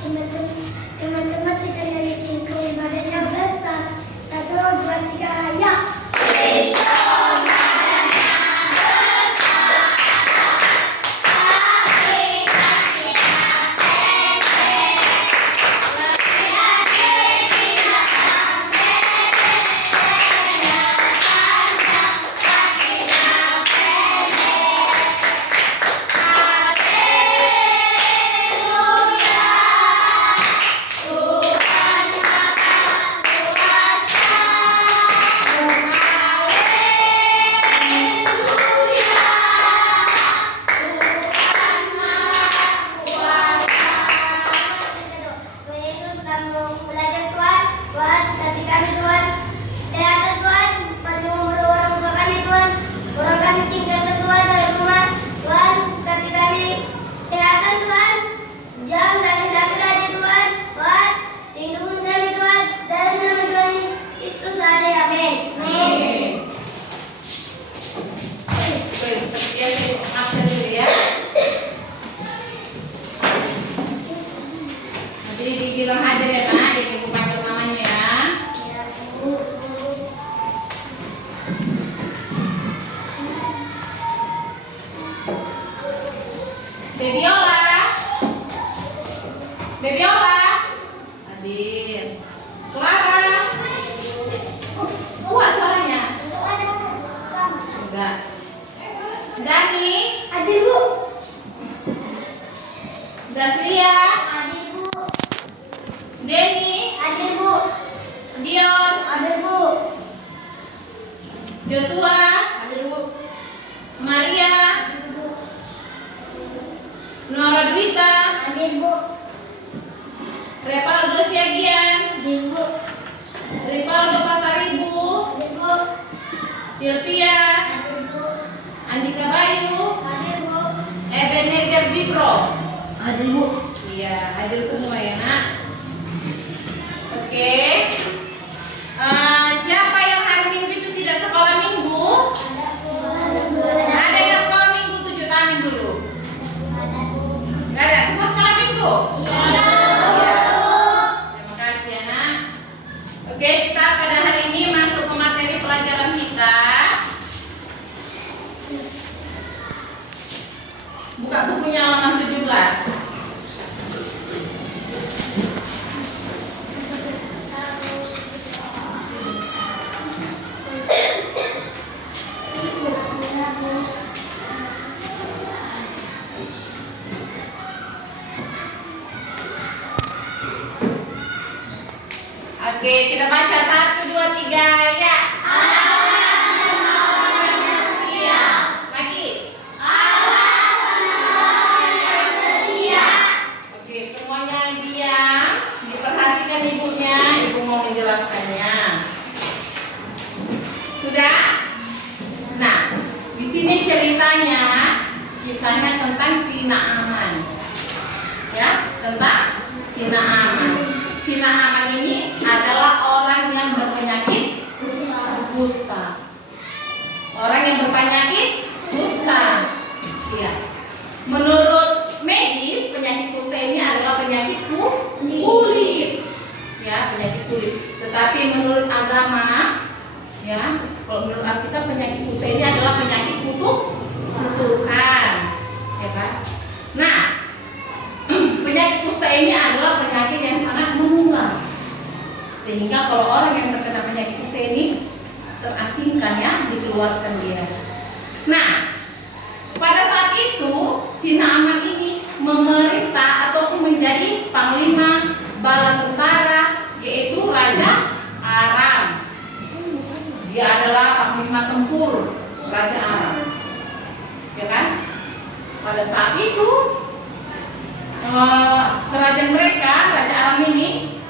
Teman-teman kita nyanyiin keibadahnya besar. 1, 2, 3, ya. Jadi dibilang hadir ya nak, jadi ibu panggil namanya ya. Bebiola, Bebiola, hadir. Clara, kuat suaranya. Enggak. Dani, Hadir, Bu. Daslia, Hadir, Bu. Denny, Hadir, Bu. Dion, Hadir, Bu. Joshua, Hadir, Bu. Maria, Nora Dwita, Hadir, Bu. Repaldo Siagian, Hadir, Bu. Ripaldo Pasaribu, Hadir, Bu. Sylvia, Hadir, Bu. Andika Bayu, Hadir, Bu. Ebenezer Jipro. Hadir, Bu. Iya, hadir semua ya nak. Oke. Siapa yang hari Minggu itu tidak sekolah Minggu? Ada yang sekolah Minggu 7 tangan dulu. Gak ada, semua sekolah Minggu? Iya. Terima kasih ya nak. Oke, kita pada hari ini masuk ke materi pelajaran kita. Buka bukunya halaman 17. Oke, kita baca 1, 2, 3 ya. Lagi. Oke, semuanya diam. Diperhatikan ibunya. Ibu mau menjelaskannya. Sudah? Nah, di sini ceritanya kisahnya tentang si Naaman. Ya, tentang si Naaman. Si Naaman ini adalah orang yang berpenyakit kusta. Orang yang berpenyakit kusta. Iya. Menurut medis, penyakit kusta ini adalah penyakit kulit. Ya, penyakit kulit. Tetapi menurut agama, ya, kalau menurut Alkitab penyakit kusta ini adalah penyakit kutukan. Ya kan? Nah, penyakit kusta ini adalah penyakit yang sangat menular, sehingga kalau orang yang terkena penyakit kusta ini terasingkan ya, dikeluarkan dia. Nah, pada saat itu si Naaman ini memerintah ataupun menjadi panglima bala tentara, yaitu Raja Aram. Dia adalah panglima tempur Raja Aram, ya kan? Pada saat itu kerajaan mereka, Raja Aram ini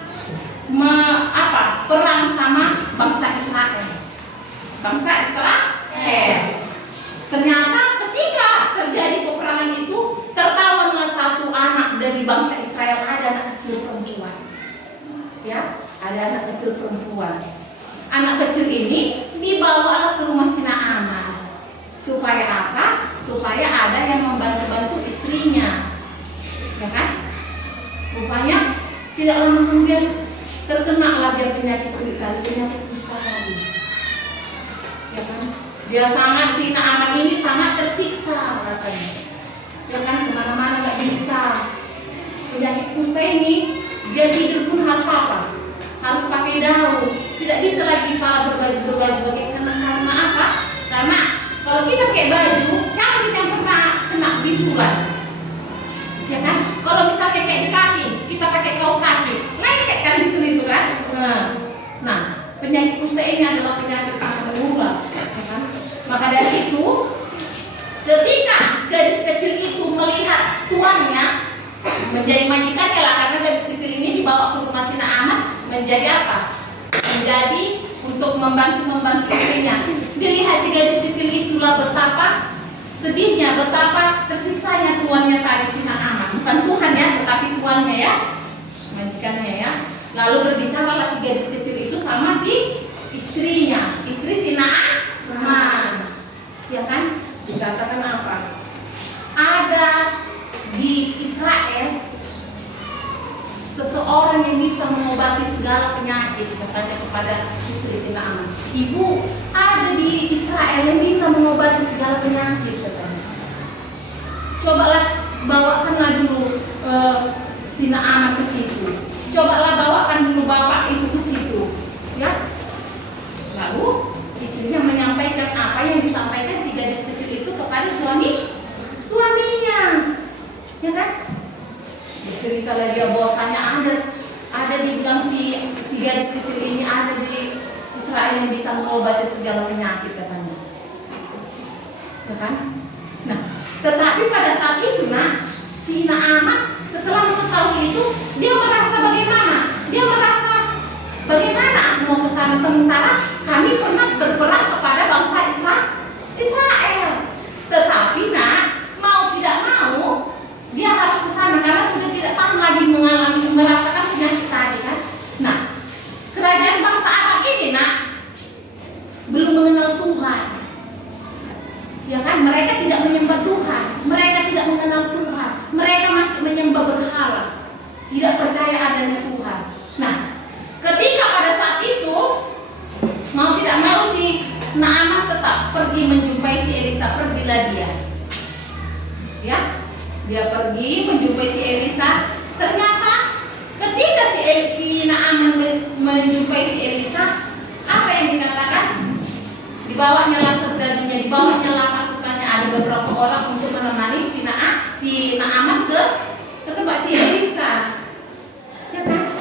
perang sama bangsa Israel. Bangsa Israel. Ternyata ketika terjadi peperangan itu, tertawanlah satu anak dari bangsa Israel, ada anak kecil perempuan. Ya, ada anak kecil perempuan. Anak kecil ini dibawa ke rumah si Naaman. Supaya apa? Supaya ada yang membantu-bantu istrinya. Ya kan? Rupanya Tidak lama kemudian terkenalah dia penyakit kulit tadi, penyakit kusta tadi. Ya kan? Dia sangat, si Naaman ini sangat tersiksa rasanya. Ya kan, kemana-mana nggak bisa. Penyakit kusta ini, dia tidur pun harus apa? Harus pakai daun. Tidak bisa lagi kepala berbaju karena apa? Karena kalau kita pakai baju, siapa sih yang pernah kena bisulan? Ya kan? Kalau misalnya kayak di kaki, kita pakai kaos kaki, lengket kan bisul itu kan? Nah, penyakit kusta ini adalah penyakit sangat menular, ya kan? Maka dari itu, ketika gadis kecil itu melihat tuannya menjadi majikannya lah, karena gadis kecil ini dibawa ke rumah si Naaman menjadi apa? Menjadi untuk membantu istrinya. Dilihat si gadis kecil itulah betapa sedihnya, betapa tersiksanya tuannya tadi si Naaman. Bukan Tuhan ya, tetapi tuannya ya, majikannya ya. Lalu berbicaralah si gadis kecil itu sama si istrinya, istri si Naaman. Ya kan? Dikatakan apa? Ada di Israel seseorang yang bisa mengobati segala penyakit, katanya kepada istri si Naaman. Ibu, ada di Israel yang bisa mengobati segala penyakit, katanya. Cobalah bawakanlah dulu si Naaman ke situ. Cobalah bawakan dulu bapak itu ke situ, ya. Lalu istrinya menyampaikan apa yang disampaikan si gadis kecil itu kepada suaminya, ya kan? Ceritalah dia bahwasanya ada dibilang si gadis kecil ini ada di Israel yang bisa mengobati segala penyakit, katanya. Ya kan? Nah, tetapi pada saat itu si Naaman setelah mengetahui itu, dia merasa bagaimana? Dia merasa bagaimana aku mau ke sana, sementara kami pernah berperang kepada bangsa Israel. Tetapi mau tidak mau dia harus ke sana karena sudah tidak tahan lagi merasakan penyakit tadi kan. Nah, kerajaan bangsa Arab ini belum mengenal Tuhan. Ya kan, mereka tidak menyembah Tuhan, mereka tidak mengenal Tuhan, mereka masih menyembah berhala, tidak percaya adanya Tuhan. Nah, ketika pada saat itu mau tidak mau si Naaman tetap pergi menjumpai si Elisa, pergilah dia. Ya, dia pergi menjumpai si Elisa. Ternyata ketika si Naaman menjumpai si Elisa, apa yang dikatakan? Dibawanya lah serdadunya, dibawanya lah pasukannya, ada beberapa orang untuk menemani si Naaman ke tempat si Elisa. Ya kan?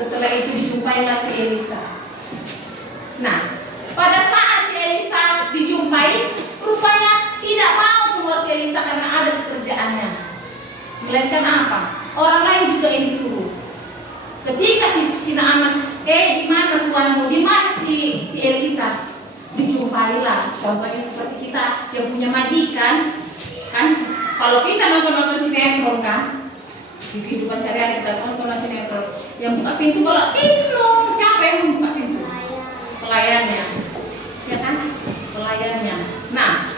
Setelah itu dijumpailah si Elisa. Nah, pada saat si Elisa dijumpai, rupanya tidak mau keluar si Elisa karena ada pekerjaannya. Melainkan apa? Orang lain juga yang disuruh. Ketika si Naaman, di mana tuanmu? Di mana si Elisa? Dijumpailah. Contohnya seperti kita yang punya majikan, kan? Kalau kita nonton sinetron kan, di kehidupan sehari-hari kita nonton sinetron, yang buka pintu kalau tinung, siapa yang membuka pintu? Pelayannya, ya kan? Pelayannya. Nah,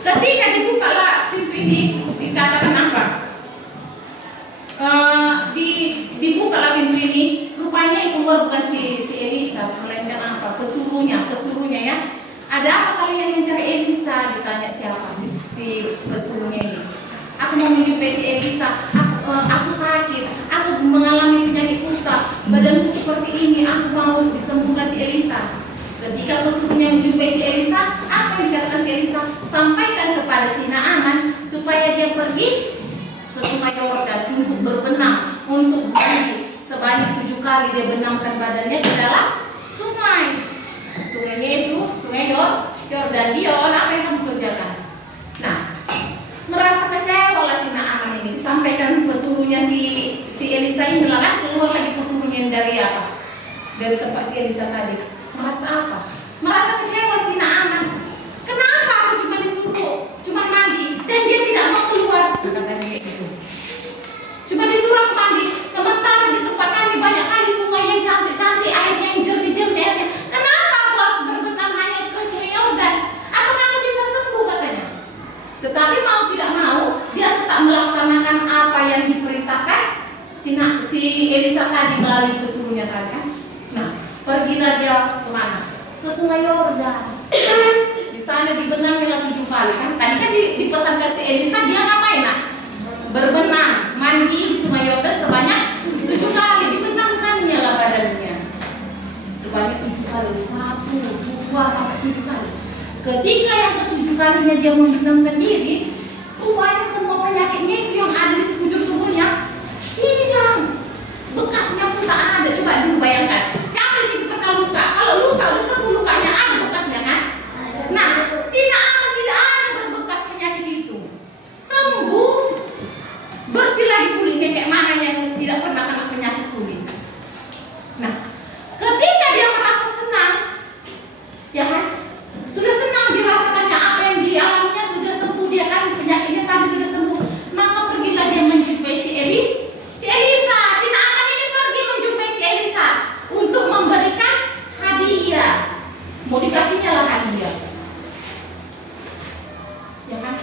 ketika dibukalah pintu ini, dikatakan apa? Dibukalah pintu ini, rupanya yang keluar bukan si Elisa, melainkan apa? Pesuruhnya ya. Ada apa kalian yang cari Elisa? Ditanya siapa? Si pesuruhnya ini. Aku mau menjumpai si Elisa. Aku sakit. Aku mengalami penyakit kusta. Badanku seperti ini. Aku mau disembuhkan si Elisa. Ketika pesuruhnya menjumpai si Elisa, apa yang dikatakan si Elisa? Sampaikan kepada si Naaman supaya dia pergi ke sungai Yordan untuk berbenam, untuk mandi. Sebanyak 7 kali dia benamkan badannya di dalam sungai. Sungainya itu sungai Yordan. Apa yang kamu kerjakan? Nah, merasa kecewa lah si Naaman ini. Disampaikan pesuruhnya si Elisa ini kan keluar lagi pesuruhnya dari apa? Dari tempat si Elisa tadi. Merasa apa? Merasa kecewa si Naaman. Kenapa aku cuma disuruh, cuma mandi, dan dia tidak mau keluar? Katanya kayak gitu. Cuma disuruh aku mandi, sementara di tempat kami banyak kali sungai yang cantik-cantik, airnya yang jernih-jernih. Kenapa aku harus berbenam hanya ke sungai Yordan? Apakah aku bisa sembuh, katanya? Tetapi mau tidak mau, dia tetap melaksanakan apa yang diperintahkan si si Elisa tadi melalui pesuruhnya tadi kan. Nah, pergilah dia kemana? Ke Sungai Yordan. Di sana dibenamilah 7 kali kan. Tadi kan dipesan ke si Elisa dia ngapain nak? Berbenam, mandi di Sungai Yordan sebanyak 7 kali. Dibenamkannya lah badannya sebanyak 7 kali. 1, 2 sampai 7 kali. Ketika yang ke-7 kalinya dia membenamkan diri, rupanya semua penyakitnya itu yang ada di sekujur tubuhnya hilang. Bekasnya pun tak ada. Coba dulu bayangkan, siapa di sini pernah luka? Kalau luka udah sembuh, lukanya ada bekasnya kan? Nah, si Naaman tidak ada bekas penyakit itu. Sembuh, bersih lagi kulitnya kayak mana yang tidak pernah kena penyakit kulit. Nah, ketika dia merasa senang, ya kan? Sudah senang dirasakannya apa yang dialaminya sudah sembuh, dia kan penyakitnya tadi sudah sembuh. Maka pergilah dia menjumpai si Elisa. Si Naaman ini pergi menjumpai si Elisa untuk memberikan hadiah. Mau dikasihnya lah hadiah. Ya kan?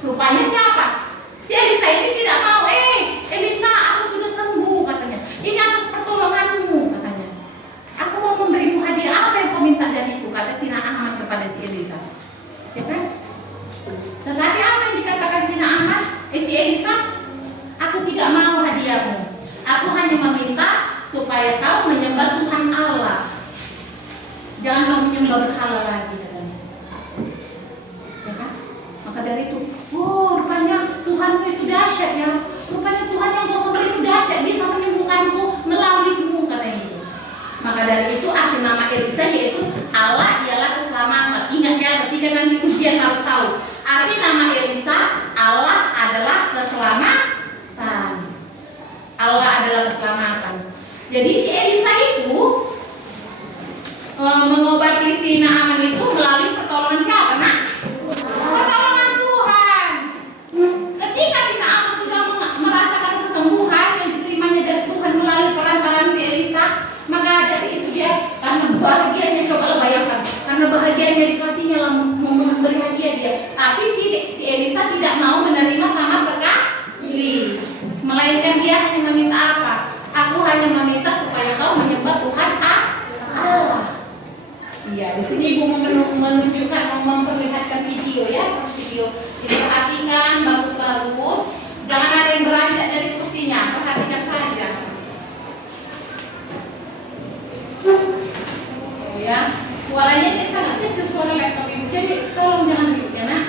Rupanya siapa? Si Elisa ini tidak mau. Elisa, aku sudah sembuh katanya. Ini atas pertolonganmu katanya. Aku mau memberimu hadiah. Apa yang kau minta dariku? Kata si Naaman kepada si Elisa. Ya kan? Tetapi apa yang dikatakan si Naaman? Si Elisa, aku tidak mau hadiahmu. Aku hanya meminta supaya kau menyembah Tuhan Allah. Jangan kau menyembah berhala lagi katanya. Ya kan? Maka dari itu, rupanya Tuhanku itu dahsyat ya. Rupanya Tuhan yang kau sembah itu dahsyat, bisa menyembuhkanku melaluimu katanya itu. Maka dari itu arti nama Elisa yaitu Allah ialah keselamatan. Ingat ya, ketika nanti ujian harus tahu. Arti nama Elisa, Allah adalah keselamatan. Allah adalah keselamatan. Jadi si Elisa itu mengobati si Naaman itu melalui pertolongan siapa nak? Pertolongan Tuhan. Ketika si Naaman sudah merasakan kesembuhan yang diterimanya dari Tuhan melalui perantaraan si Elisa, maka dari itu dia karena bahagianya, coba bayangkan, karena bahagianya dikasihnya memberi hadiah dia. Tapi si Elisa tidak mau menerima sama sekali, melainkan dia hanya meminta apa? Aku hanya meminta supaya kau menyembah Tuhan Allah. Iya, di sini ibu menunjukkan, memperlihatkan video ya, satu video. Diperhatikan bagus-bagus, jangan ada yang beranjak dari kursinya, perhatikan saja. Oh ya, suaranya ini sangat kecil suara laptop ibu, jadi tolong jangan ribut ya nak.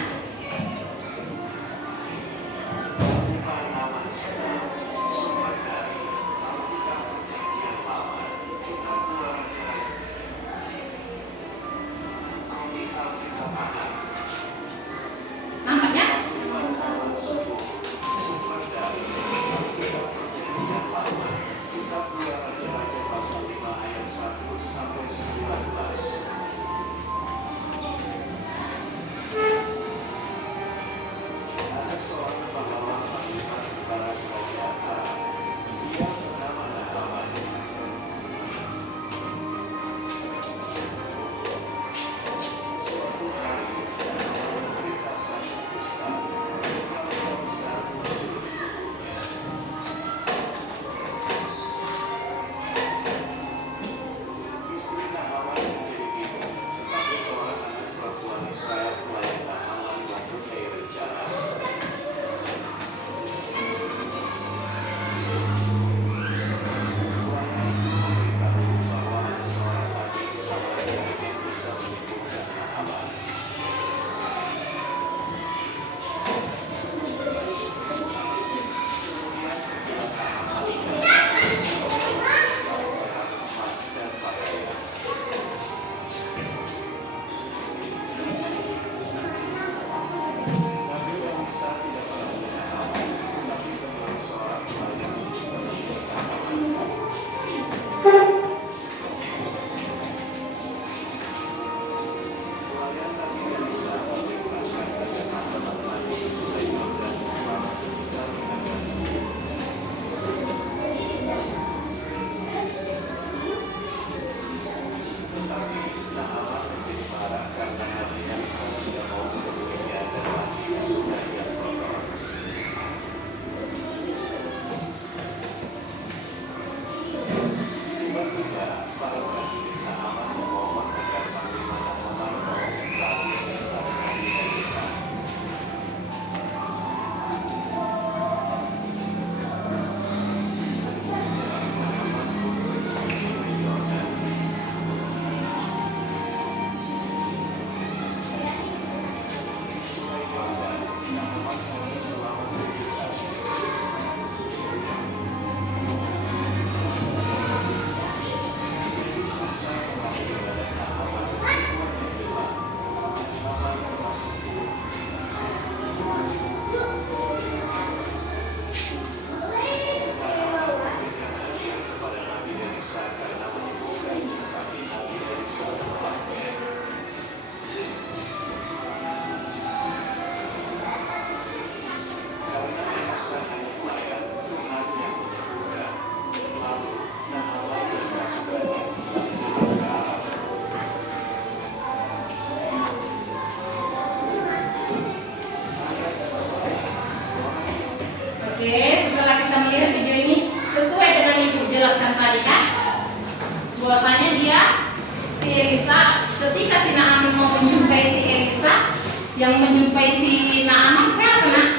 Elisa, ketika si Naaman mau menjumpai si Elisa, yang menjumpai si Naaman siapa nak?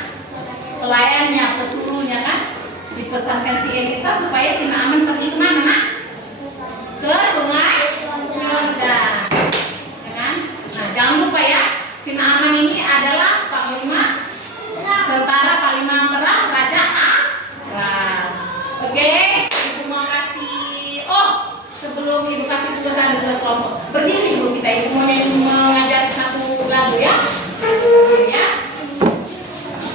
Pelayannya, pesuruhnya kan? Dipesankan si Elisa supaya si Naaman pergi kemana nak? Ke sungai Yordan, ya kan? Nah jangan lupa ya, si Naaman ini adalah panglima tentara, panglima perang Raja Aram. Oke, Ibu mau kasih. Oh, sebelum Ibu kasih tugas kelompok, berdiri dulu kita. Ibu mau mengajar satu lagu ya. Oke ya.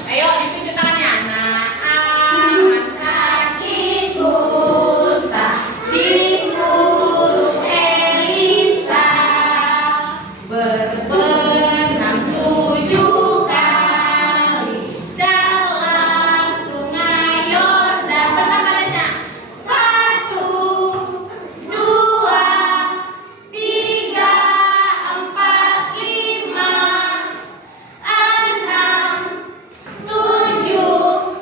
Ayo ditunjuk tangannya. Naaman sakit kusta, disuruh Elisa berbenam 7 kali dalam sungai Yordan. Benar badannya. 1, 2, 3, 4, 5, 6, 7.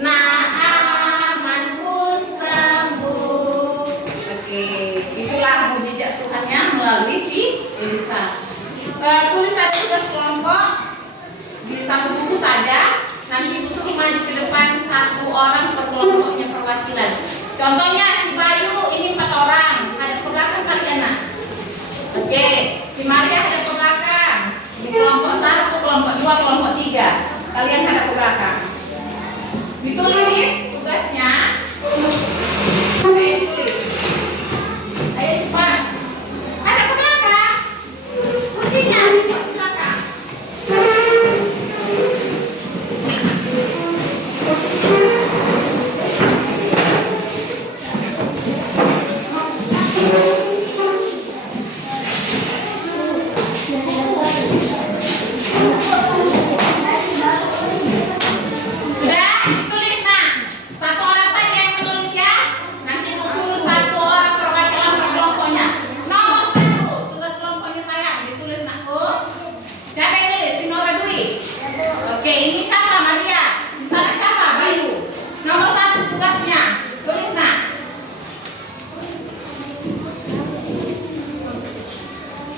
Naaman pun sembuh. Oke, itulah mujizat Tuhan yang melalui si Elisa. Tulis saja tugas kelompok di satu buku saja. Nanti Ibu suruh maju ke depan 1 orang per kelompoknya perwakilan. Contohnya si Bayu ini 4 orang, hadap ke belakang kalian nak. Oke, si Maria hadap ke belakang. Di kelompok 1, kelompok 2, kelompok 3. Kalian hadap ke belakang. Ditulis tugasnya. Ayo tulis. Ayo cepat. Hadap ke belakang. Kursinya di belakang. Sudah ditulis nak. 1 orang saja yang menulis ya. Nanti Ibu suruh 1 orang perwakilan per kelompoknya. Nomor 1 tugas kelompoknya saya ditulis nakku. Siapa yang tulis? Si Nora Dwi. Oke, ini siapa? Maria. Di sana siapa? Bayu. Nomor 1 tugasnya tulis nak.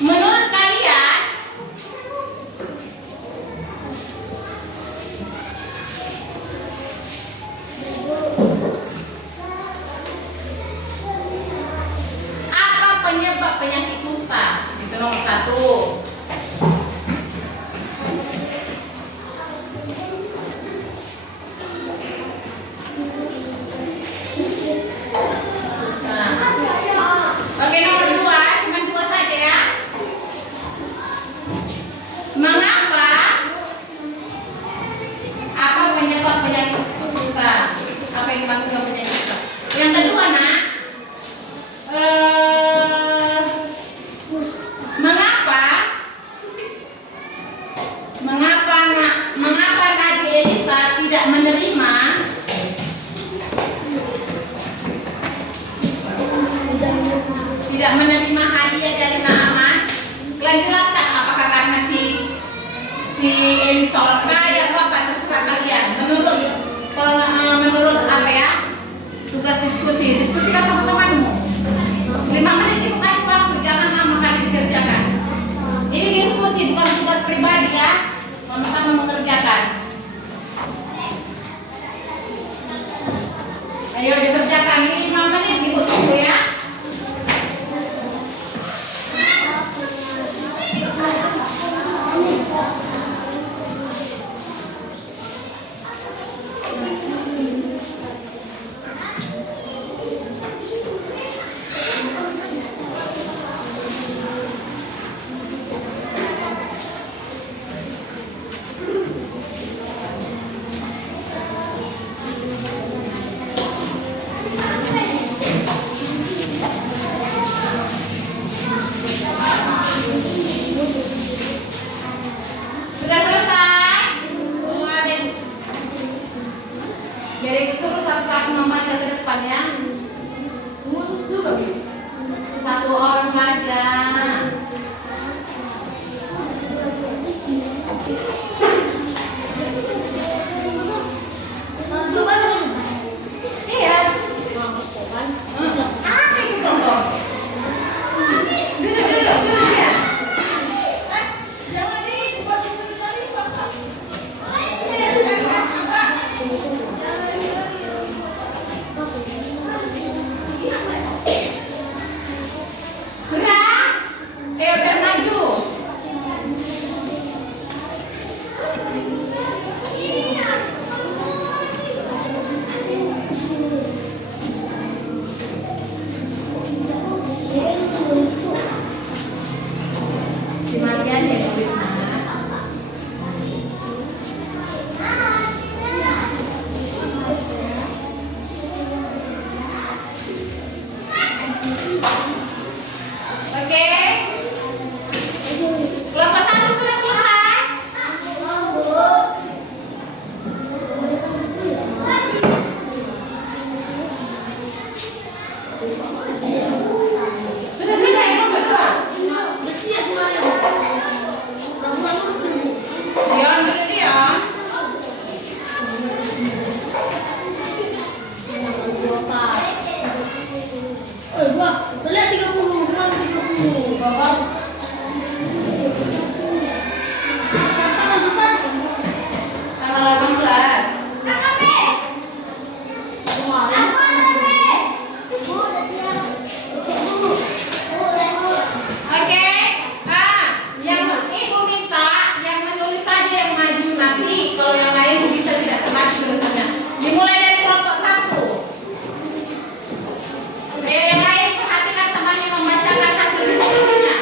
Menurut kalian apa penyebab penyakit kusta? Itu nomor 1. Kusta. Oke, nomor 2, cuma 2 saja ya. Mengapa? Apa penyebab penyakit kusta? Apa yang dimaksud dengan penyakit kusta? Yang kedua nak, mengapa Nabi Elisa tidak menerima hadiah dari Naaman? Kalian jelaskan apakah karena si Elisa orang kaya atau apa, terserah kalian. Menurut apa ya? Tugas diskusikan sama temanmu. 5 menit Ibu kasih waktu, jangan lama kali dikerjakan. Ini diskusi bukan tugas pribadi ya. Sama-sama mengerjakan. Ayo dikerjakan, ini 5 menit Ibu tunggu ya. Sudah selesai kamu berdua? Dion dulu Dion. Boleh 30, semua 30. Gagal. Tanggal 18. Oke. Yang ibu minta yang menulis saja yang maju nanti. Kalau yang lain bisa tidak termaju tulisannya. Dimulai dari kelompok 1. Yang lain perhatikan temannya membacakan hasil diskusinya.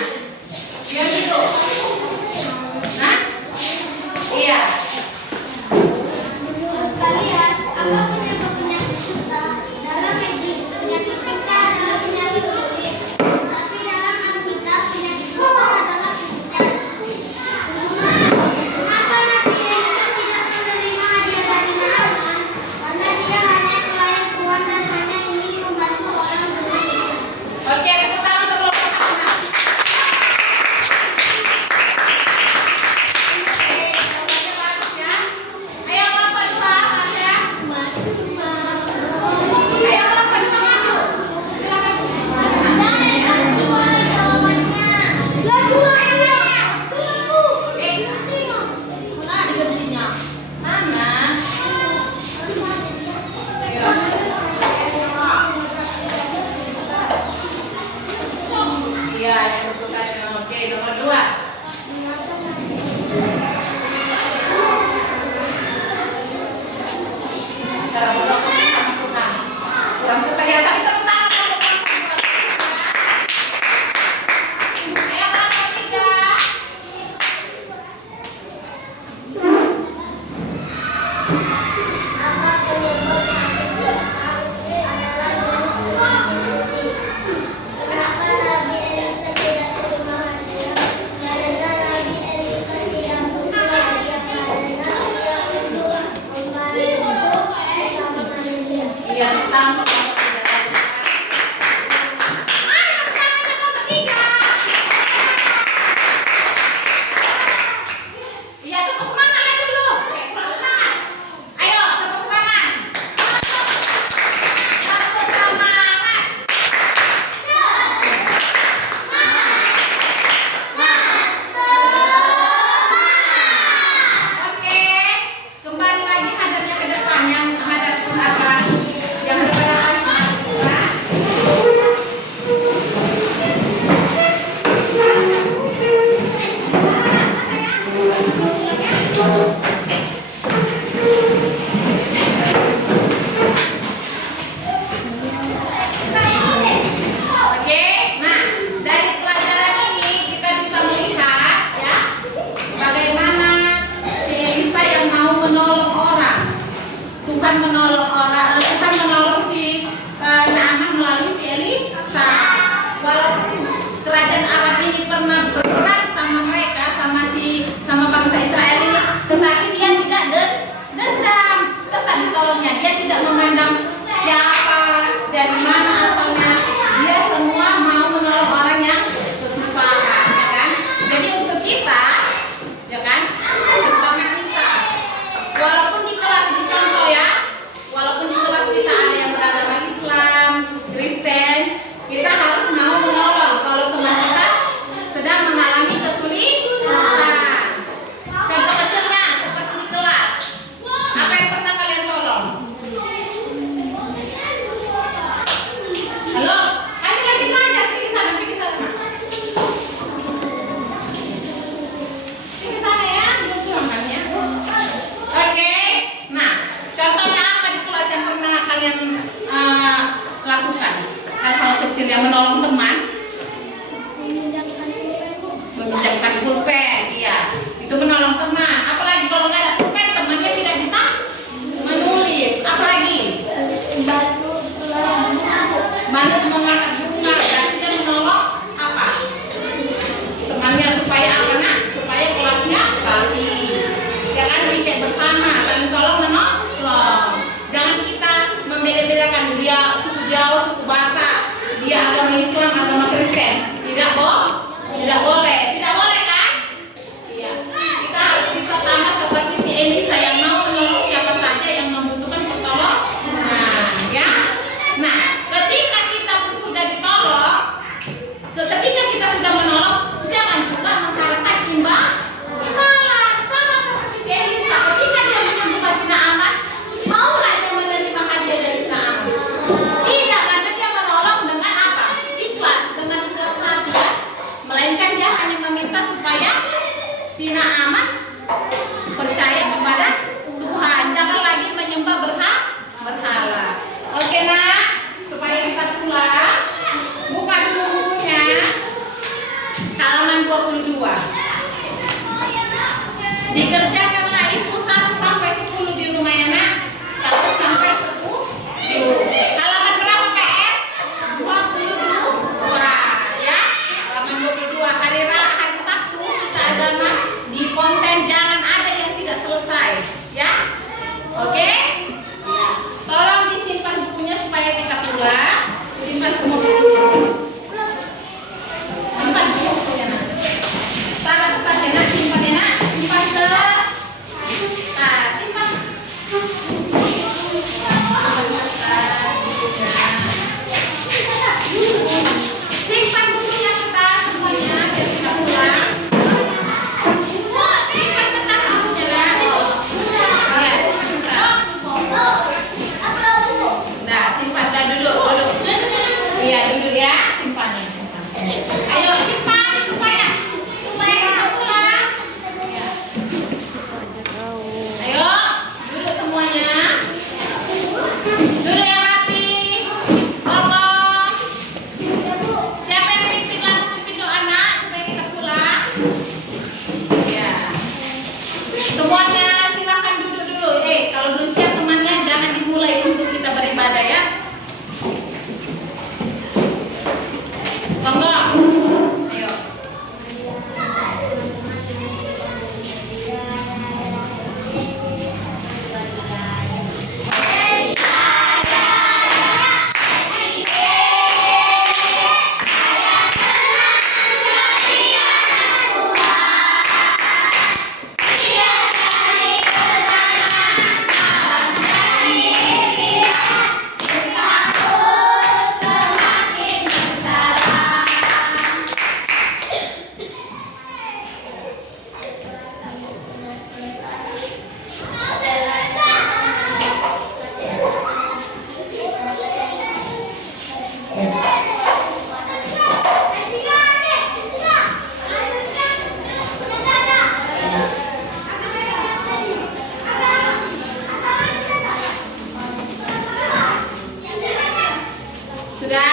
Sudah?